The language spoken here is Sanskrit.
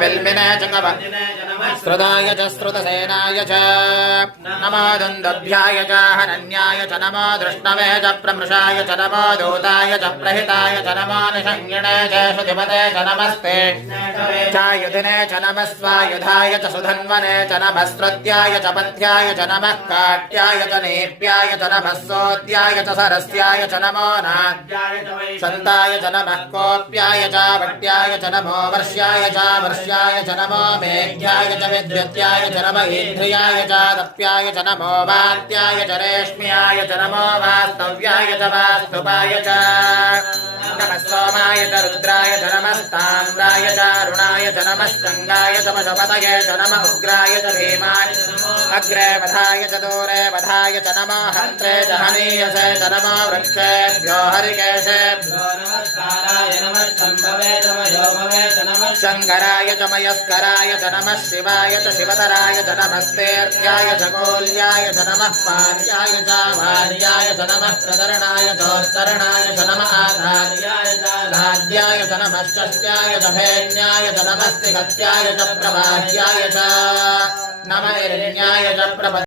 बिल्मिने च श्रुताय च श्रुतसेनाय च नमो दुन्दुभ्याय च हनन्याय च नमो दृष्णवे च प्रमृषाय च नमो दूताय च प्रहिताय च नमो निषङ्गिणे च श्रुतिपते च नमस्ते चायुधिने च नमस्वायुधाय च सुधन्वने च नमः श्रुत्याय च पथ्याय च नमः काट्याय च नेप्याय च नमः सोत्याय च सरस्याय च नमो नाद्याय च सन्ताय च नमः कोप्याय च वट्याय च नमो वर्ष्याय च वर्ष्याय च नमो मेघ्याय च विद्युत्याय च नमः इन्द्रियाय च दप्याय च नमो वात्याय च रेश्म्याय च नमो वास्तव्याय च वास्तुपाय च नमः सोमाय च रुद्राय च नमस्ताम्राय च अरुणाय च नमः चङ्गाय च पशुपतये च नमः उग्राय च भीमाय अग्रे वधाय च दूरे वधाय च नमो हन्त्रे च हनीयसे च नमो वृक्षेभ्यो हरिकेशेभ्यो नमस्काराय नमः शम्भवे च मयोभवे च नमः शङ्कराय च मयस्कराय च नमः शिवाय च शिवतराय च नमस्तेऽर्घ्याय च कोल्याय च नमः पार्याय च भार्याय च नमः प्रतरणाय चोत्तरणाय च नमः आधार्याय च लाद्याय च नमः षष्ट्याय च भेन्याय च नमस्तिगत्याय च प्रवाह्याय च नमः हिरण्याय च